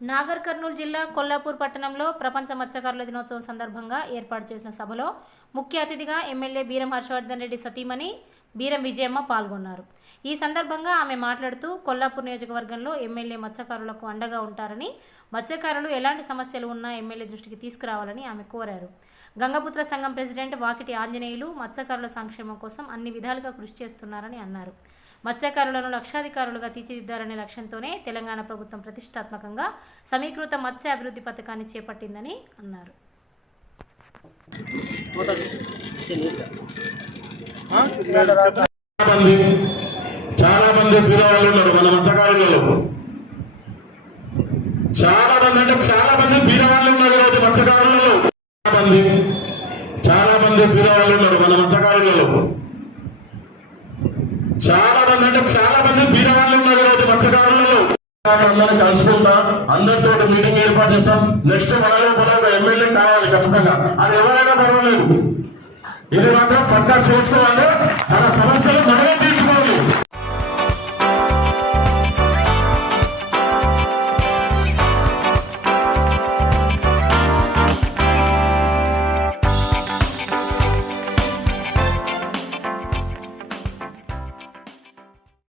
నాగర్ కర్నూలు జిల్లా కొల్లాపూర్ పట్టణంలో ప్రపంచ మత్స్యకారుల దినోత్సవం సందర్భంగా ఏర్పాటు చేసిన సభలో ముఖ్య అతిథిగా ఎమ్మెల్యే బీరం హర్షవర్ధన్ రెడ్డి సతీమణి బీరం విజయమ్మ పాల్గొన్నారు. ఈ సందర్భంగా ఆమె మాట్లాడుతూ కొల్లాపూర్ నియోజకవర్గంలో ఎమ్మెల్యే మత్స్యకారులకు అండగా ఉంటారని, మత్స్యకారులు ఎలాంటి సమస్యలు ఉన్నా ఎమ్మెల్యే దృష్టికి తీసుకురావాలని ఆమె కోరారు. గంగపుత్ర సంఘం ప్రెసిడెంట్ వాకిటి ఆంజనేయులు మత్స్యకారుల సంక్షేమం కోసం అన్ని విధాలుగా కృషి చేస్తున్నారని అన్నారు. మత్స్యకారులను లక్షాధికారులుగా తీర్చిదిద్దారనే లక్ష్యంతోనే తెలంగాణ ప్రభుత్వం ప్రతిష్టాత్మకంగా సమీకృత మత్స్య అభివృద్ధి పథకాన్ని చేపట్టిందని అన్నారు. చాలా మంది బీదవాళ్ళు ఉన్నారు మన మత్స్యకారులలో. చాలా మంది బీదవాళ్ళు ఉన్నారు ఈరోజు మత్స్యకారులలో. చాలా మంది బీదవాళ్ళు ఉన్నారు మన మత్స్యకారులలో. చాలా మంది బీదవాళ్ళు ఉన్నారు ఈరోజు మత్స్యకారులలో. అందరం కలుసుకుంటా, అందరితో మీటింగ్ ఏర్పాటు చేస్తాం. నెక్స్ట్ మనలో కూడా ఎమ్మెల్యే కావాలి ఖచ్చితంగా. అది ఎవరైనా పర్వాలేదు, ఇది మాత్రం పక్కా చేసుకోవాలి. మన సమస్యలు మనమే